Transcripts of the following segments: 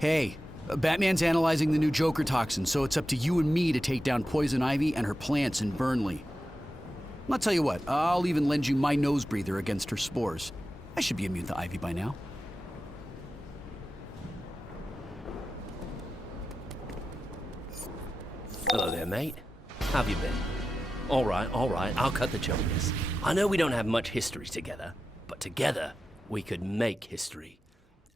Hey, Batman's analyzing the new Joker toxin, so it's up to you and me to take down Poison Ivy and her plants in Burnley. I'll tell you what, I'll even lend you my nose breather against her spores. I should be immune to Ivy by now. Hello there, mate. How have you been? All right, I'll cut the jokers. I know we don't have much history together, but together we could make history.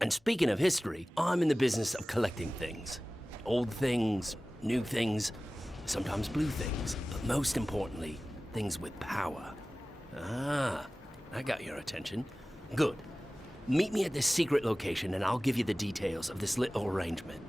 And speaking of history, I'm in the business of collecting things. Old things, new things, sometimes blue things, but most importantly, things with power. Ah, I got your attention. Good. Meet me at this secret location and I'll give you the details of this little arrangement.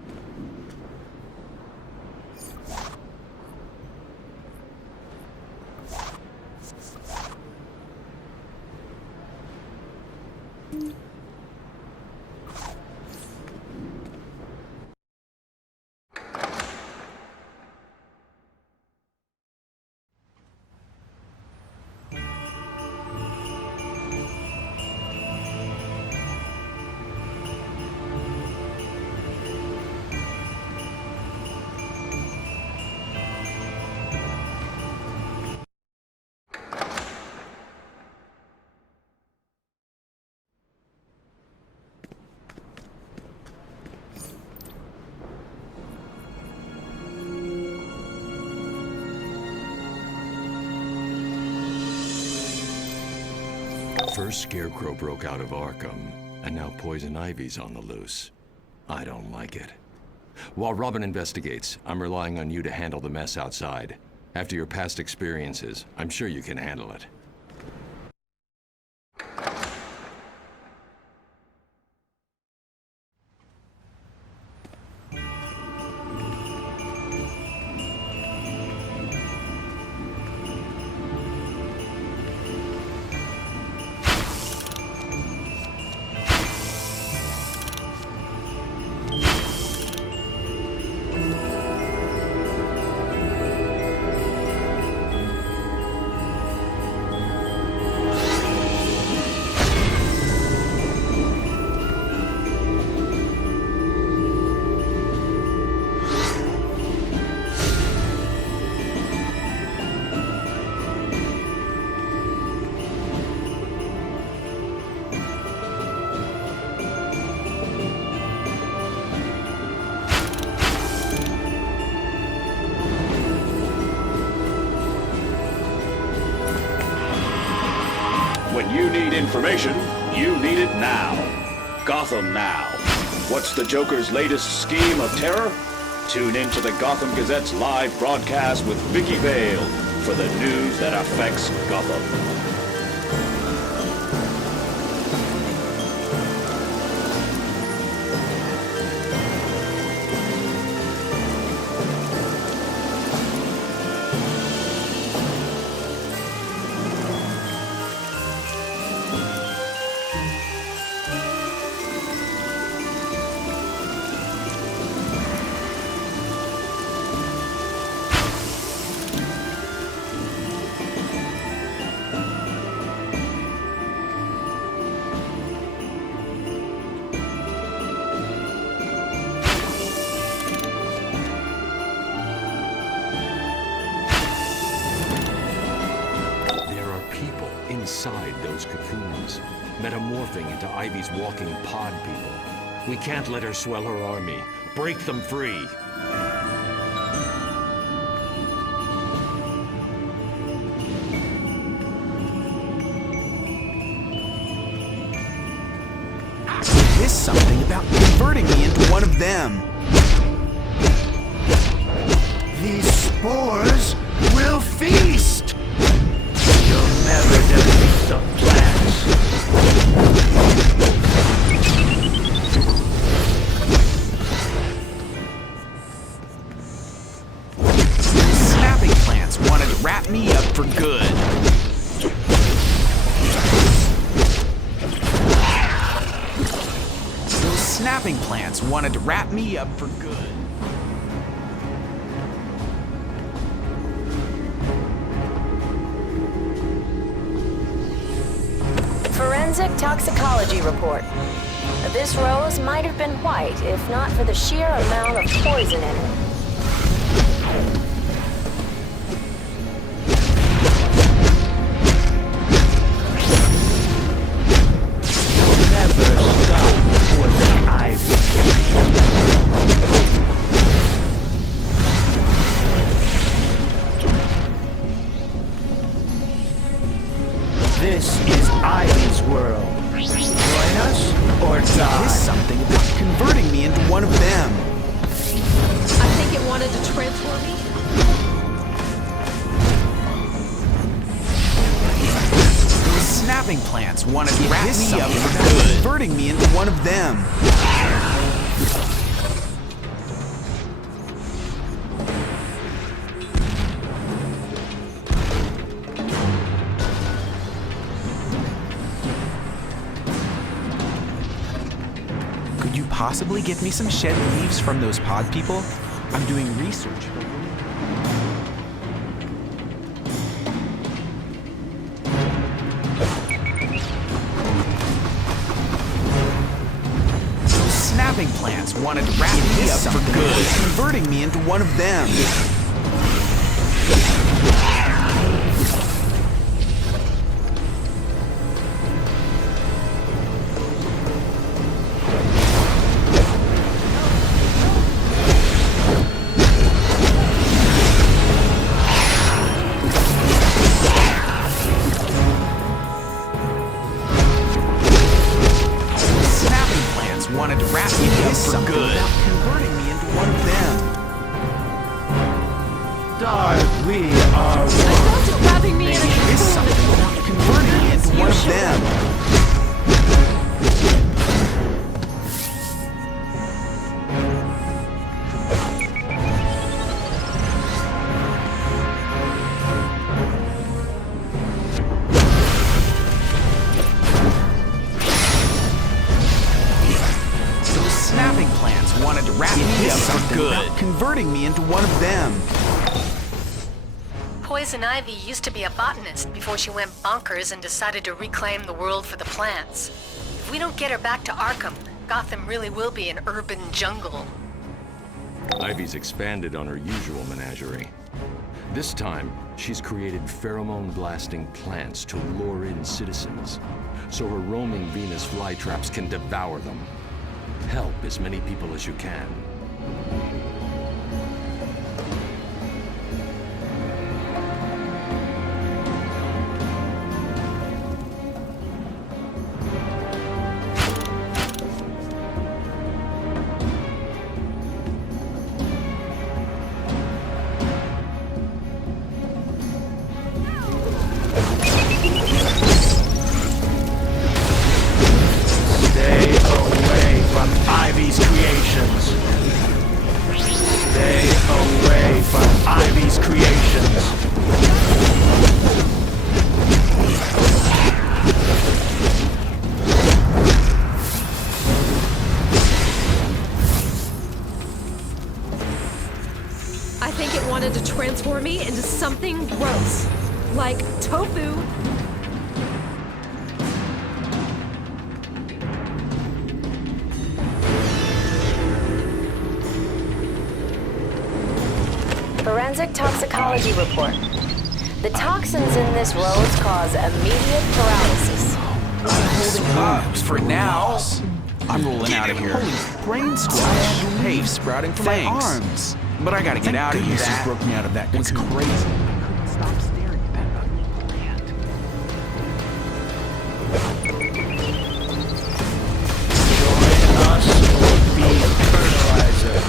First Scarecrow broke out of Arkham, and now Poison Ivy's on the loose. I don't like it. While Robin investigates, I'm relying on you to handle the mess outside. After your past experiences, I'm sure you can handle it. When you need information, you need it now. Gotham Now. What's the Joker's latest scheme of terror? Tune in to the Gotham Gazette's live broadcast with Vicky Vale for the news that affects Gotham. Inside those cocoons, metamorphing into Ivy's walking pod people. We can't let her swell her army. Break them free. There is something about converting me into one of them. These spores will feast! You'll never defeat the plants. Snapping plants wanted to wrap me up for good. Those snapping plants wanted to wrap me up for good. Forensic toxicology report. This rose might have been white if not for the sheer amount of poison in it. This is Ivy's world. Join us or die. There's something about converting me into one of them. I think it wanted to transform me. Those snapping plants wanted to wrap me up for good, converting me into one of them. Could you possibly get me some shed leaves from those pod people? I'm doing research. Those snapping plants wanted to wrap me up for good, converting me into one of them. Wanted to wrap me up for good, converting me into one of them. Dark, we are I felt it wrapping me in a Is something converting me into one of them. Snapping plants wanted to wrap me up for good, converting me into one of them. Poison Ivy used to be a botanist before she went bonkers and decided to reclaim the world for the plants. If we don't get her back to Arkham, Gotham really will be an urban jungle. Ivy's expanded on her usual menagerie. This time, she's created pheromone-blasting plants to lure in citizens, so her roaming Venus flytraps can devour them. Help as many people as you can. Stay away from Ivy's creations. Stay away from Ivy's creations. I think it wanted to transform me into something gross, like tofu. Forensic toxicology report. The toxins in this rose cause immediate paralysis. For now, I'm rolling out of here. Brain squash. Hey, sprouting from my arms. But I gotta get out of here. This broke me out of that. It's crazy. Stop staring at that ugly plant. Join us or be fertilizer.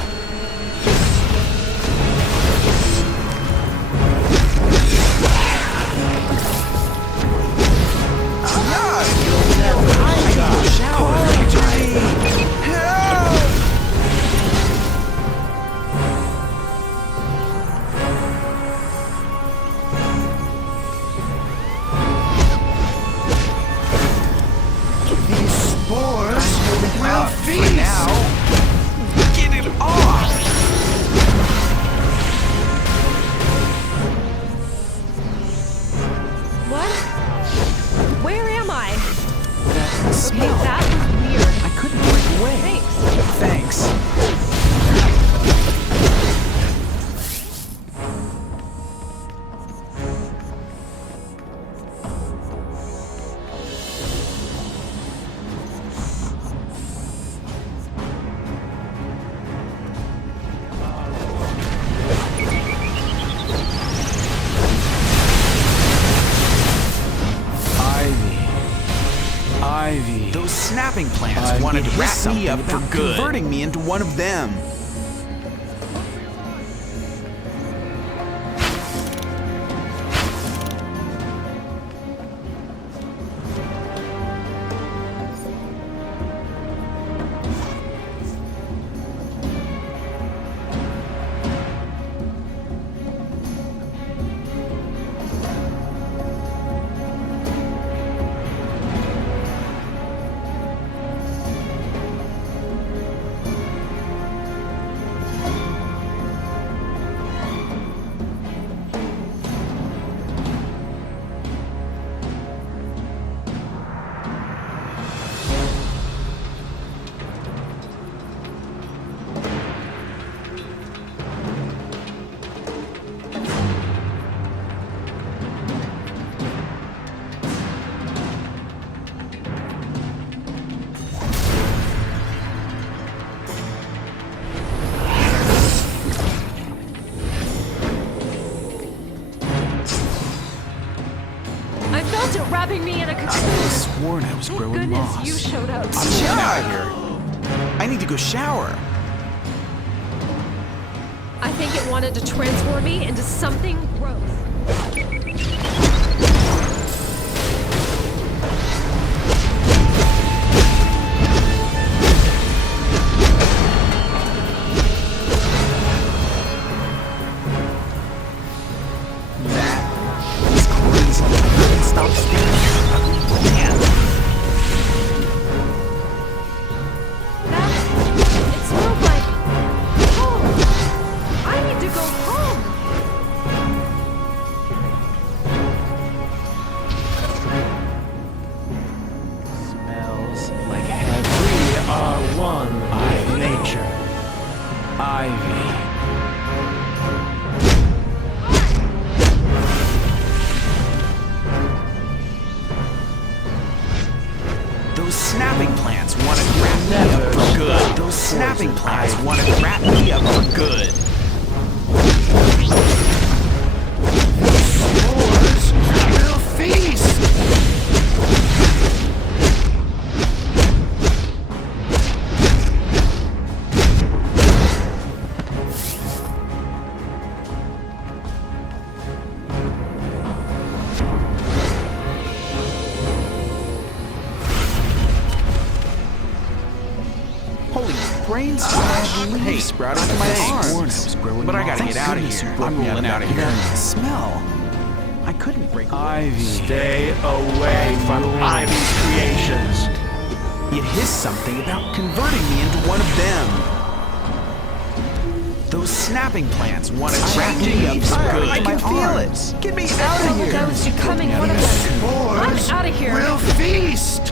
snapping plants wanted to wrap me up for good, converting me into one of them. Wrapping me in a cocoon. I could have sworn I was growing moss. Goodness, you showed up. I'm getting out of here. I need to go shower. I think it wanted to transform me into something gross. Hey, sprouting to my arms. But I gotta get out of here. I'm rolling out of here. Smell. I couldn't break away. Ivy. Stay away from Ivy's creations. It hissed something about converting me into one of them. Those snapping plants want to wrap me up for good. I can feel it. Get me out of here. I was becoming one of them. I'm out of here. We'll feast.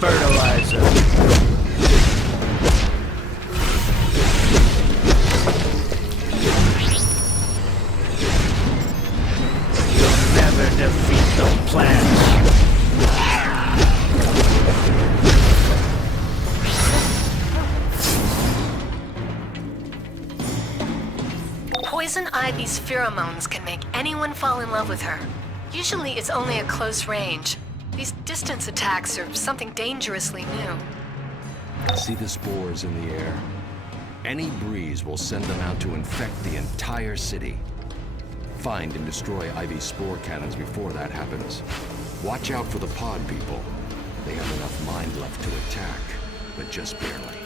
Fertilizer. You'll never defeat the plants. Poison Ivy's pheromones can make anyone fall in love with her. Usually it's only at close range. These distance attacks are something dangerously new. See the spores in the air? Any breeze will send them out to infect the entire city. Find and destroy Ivy's spore cannons before that happens. Watch out for the pod people. They have enough mind left to attack, but just barely.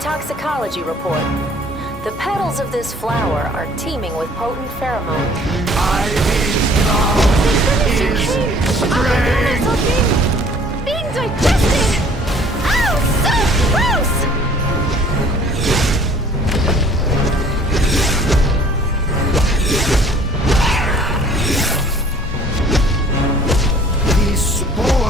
Toxicology report. The petals of this flower are teeming with potent pheromones. Ivy's love is spraying. Being digested! Oh, so gross! These spores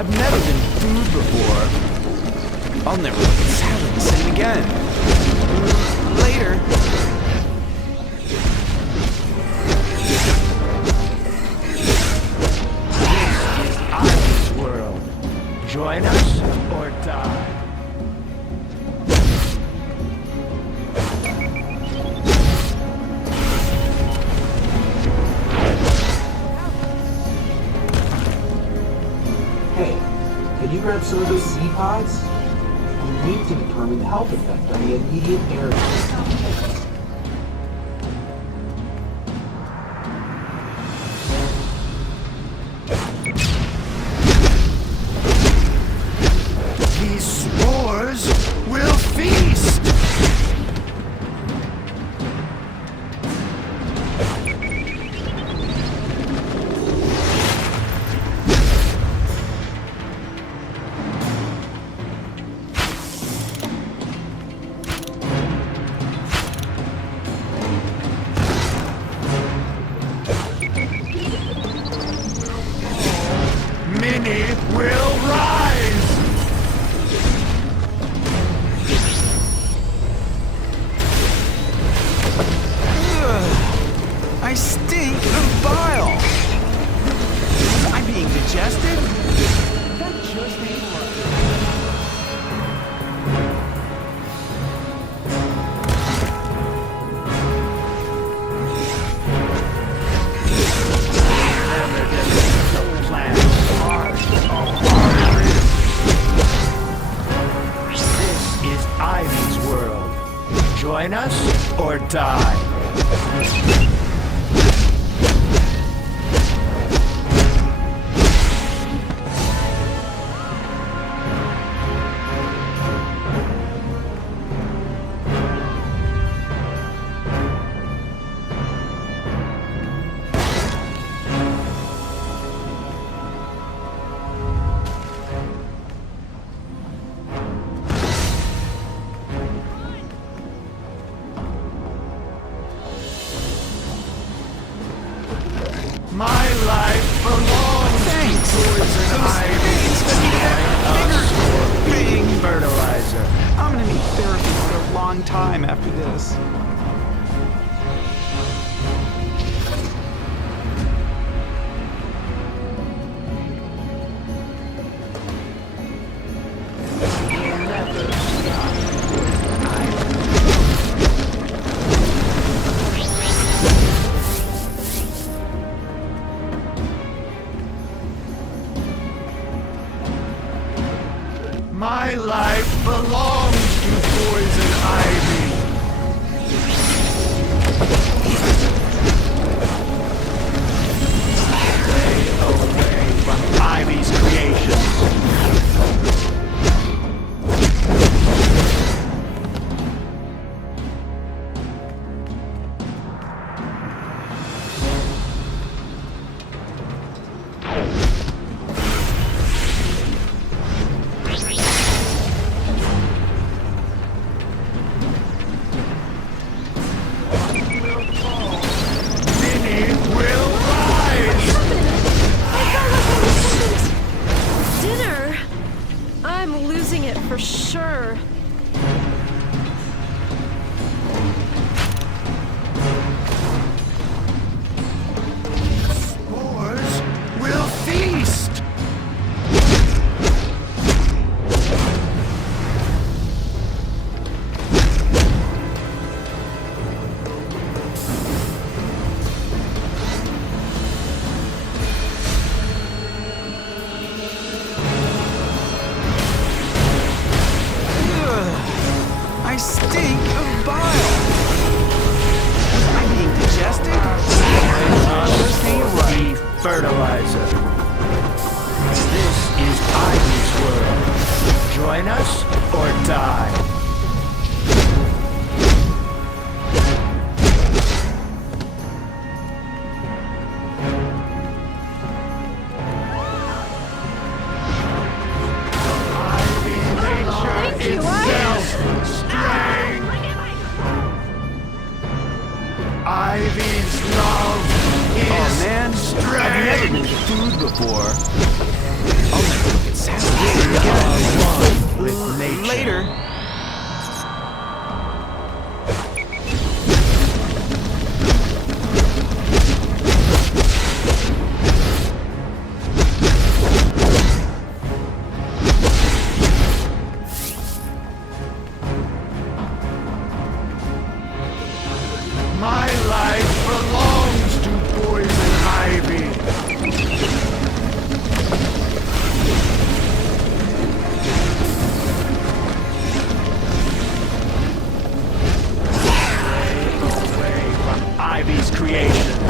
I've never been food before. I'll never look at salad the same again. Later. This is Ivy's world. Join us or die. Hey, can you grab some of those seed pods? We need to determine the health effect on the immediate area. These spores will feast! Many will rise! I stink of bile. Am I being digested? That just ain't This is Ivy's world. Join us or die. My life belongs to poison ivy. Being fertilizer. I'm gonna need therapy for a long time after this. My life belongs to poison ivy. Stay away from Ivy's creations. Many will rise. Dinner? I'm losing it for sure. Spores will feast. I stink of bile. Am I being digested? Just ain't right. Fertilizer. This is Ivy's world. Join us or die. Thank you, Ivy's love is Oh man, I've never been strength. food before. I'll never look at Sally. Later. My life belongs to Poison Ivy. Away from Ivy's creations.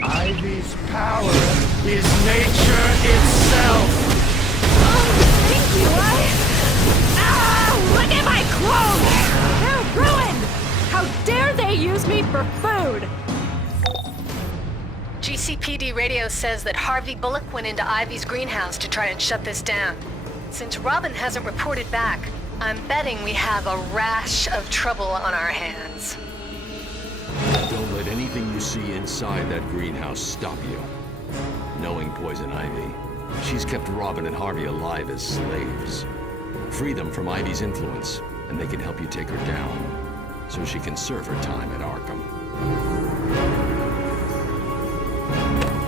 Ivy's power is nature itself. Oh, thank you, look at my clothes! They're ruined! How dare they use me for food? GCPD radio says that Harvey Bullock went into Ivy's greenhouse to try and shut this down. Since Robin hasn't reported back, I'm betting we have a rash of trouble on our hands. Don't let anything you see inside that greenhouse stop you. Knowing Poison Ivy, she's kept Robin and Harvey alive as slaves. Free them from Ivy's influence, and they can help you take her down, so she can serve her time at Arkham.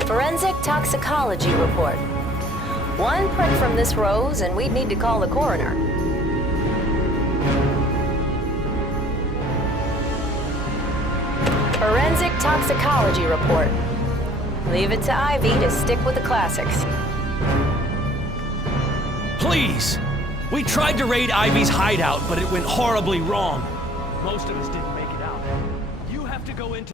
Forensic toxicology report. One prick from this rose, and we'd need to call the coroner. Forensic toxicology report. Leave it to Ivy to stick with the classics. Please! We tried to raid Ivy's hideout, but it went horribly wrong. Most of us didn't make it out. You have to go into...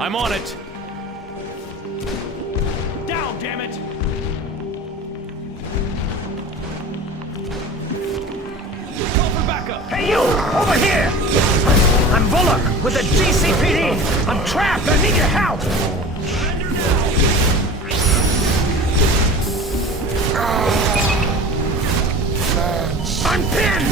I'm on it! Down, damn it! Call for backup! Hey, you! Over here! I'm Bullock with the GCPD! I'm trapped! I need your help! Surrender now! I'm pinned!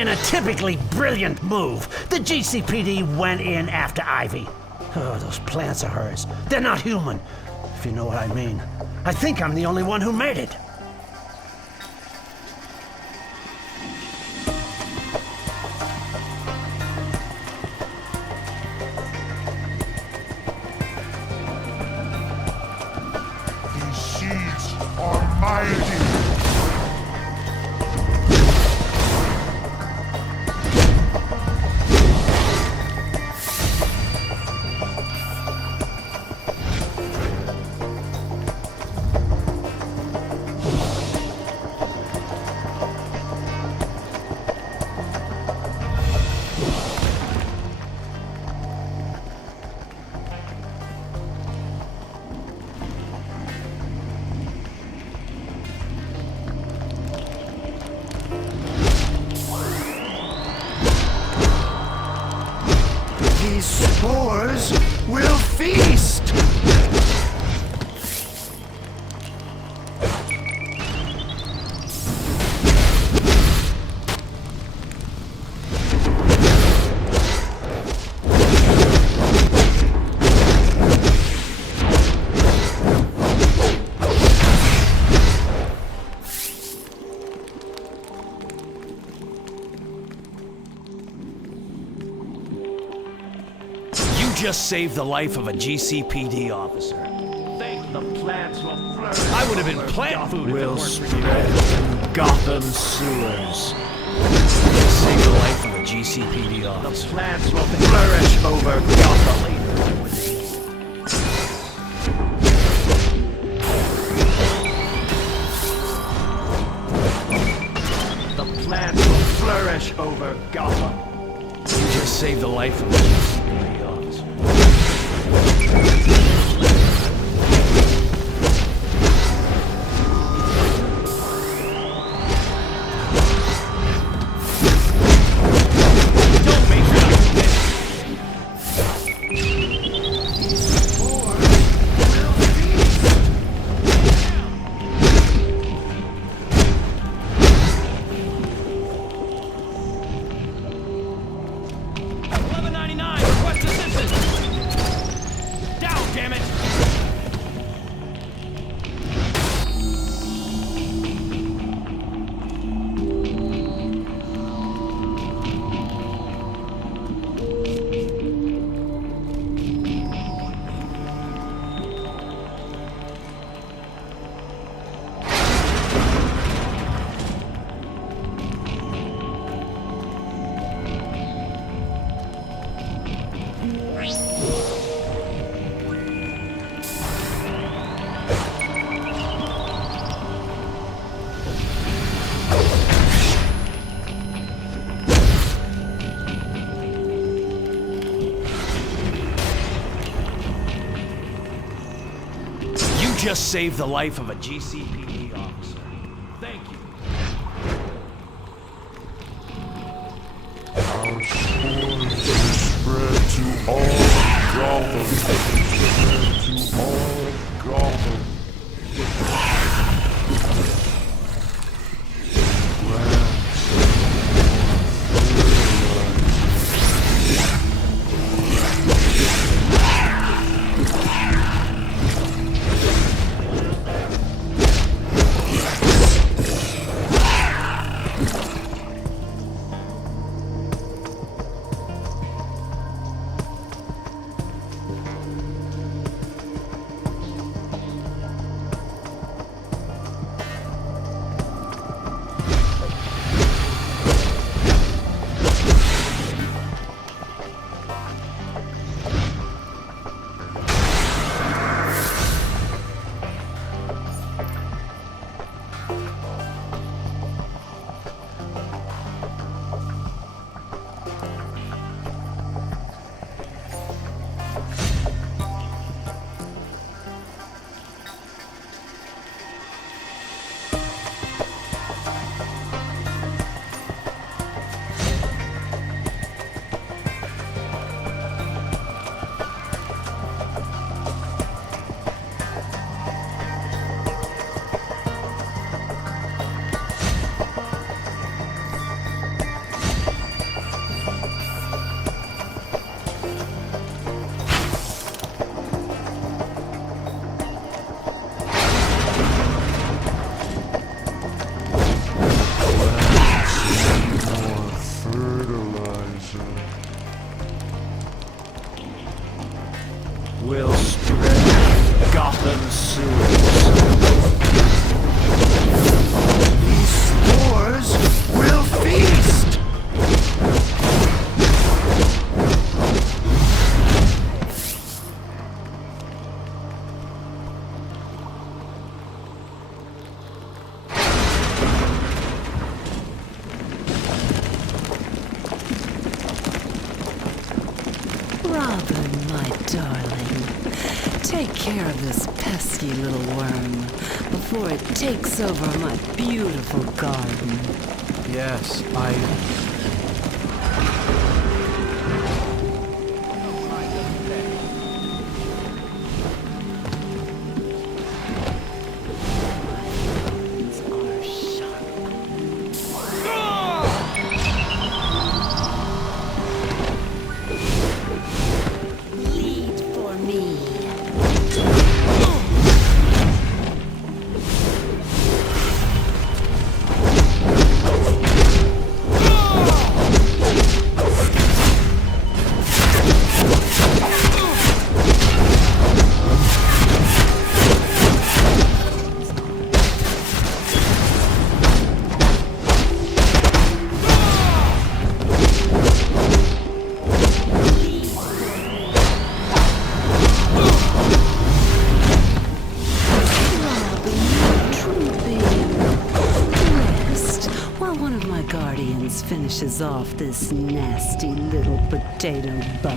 In a typically brilliant move, the GCPD went in after Ivy. Oh, those plants of hers. They're not human, if you know what I mean. I think I'm the only one who made it. These seeds are mighty. These spores will feast! Just saved the life of a GCPD officer. Think the plants will flourish. I would have been plant food if it Will weren't for you. spread in Gotham sewers. Saved the life of a GCPD The officer. plants will flourish over Gotham. The plants will flourish over Gotham. You just saved the life of a GCPD officer. Don't make me miss. Request assistance! Down, damn it! Just saved the life of a GCPD officer. Thank you. Our spores will spread to all Gotham. Spread to all Gotham. darling. Take care of this pesky little worm before it takes over my beautiful garden. Yes, finishes off this nasty little potato bug.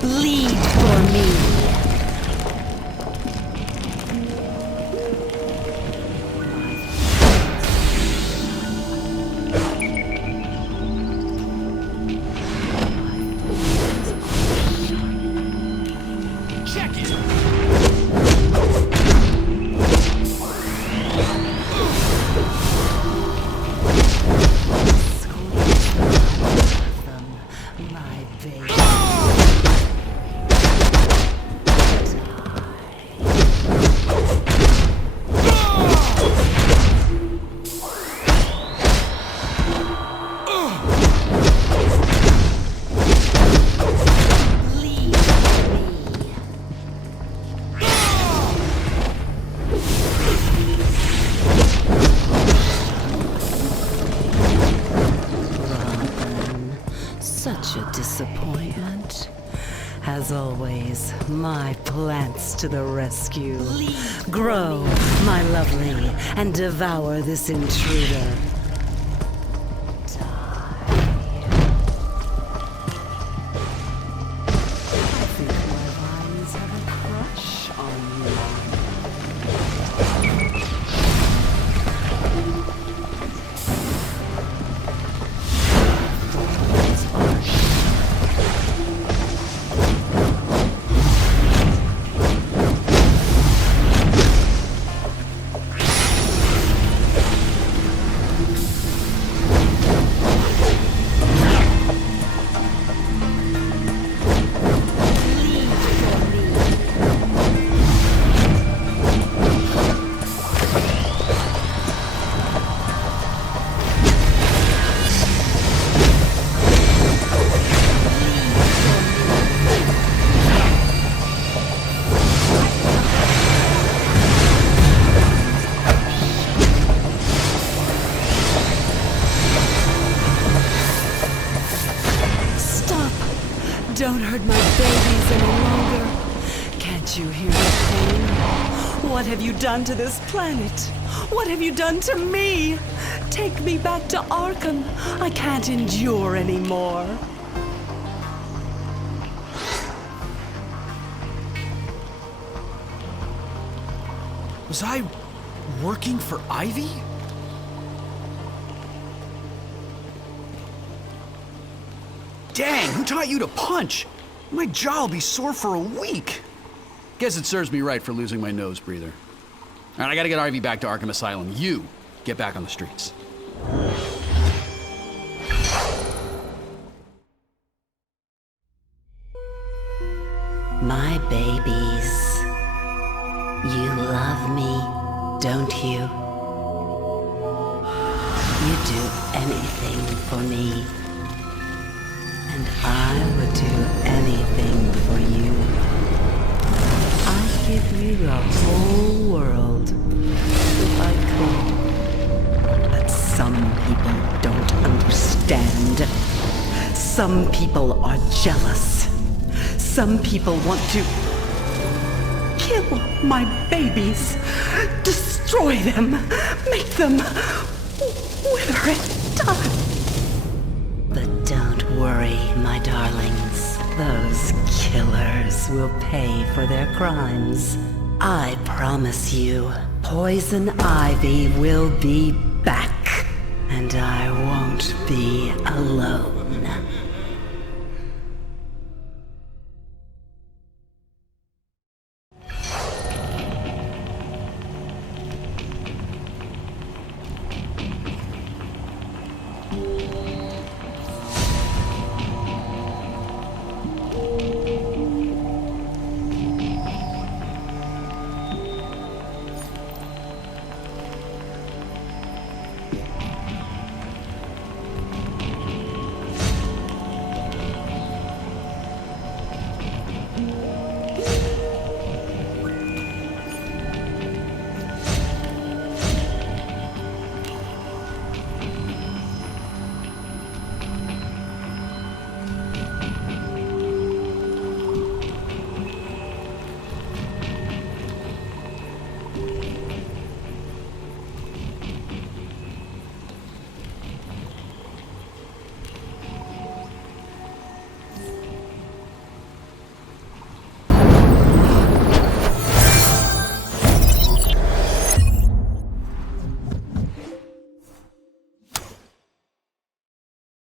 Bleed for me. Such a disappointment. As always, my plants to the rescue. Grow, my lovely, and devour this intruder. I think my vines have a crush on you. Don't hurt my babies any longer. Can't you hear the pain? What have you done to this planet? What have you done to me? Take me back to Arkham. I can't endure anymore. Was I working for Ivy? Dang, who taught you to punch? My jaw'll be sore for a week. Guess it serves me right for losing my nose breather. All right, I gotta get Ivy back to Arkham Asylum. You get back on the streets. My babies, you love me, don't you? You do anything for me. And I would do anything for you. I'd give you the whole world if I could. But some Some people are jealous. Some people want to kill my babies, destroy them, make them wither and die. But don't worry, my darlings. Those killers will pay for their crimes. I promise you, Poison Ivy will be back. And I won't be alone.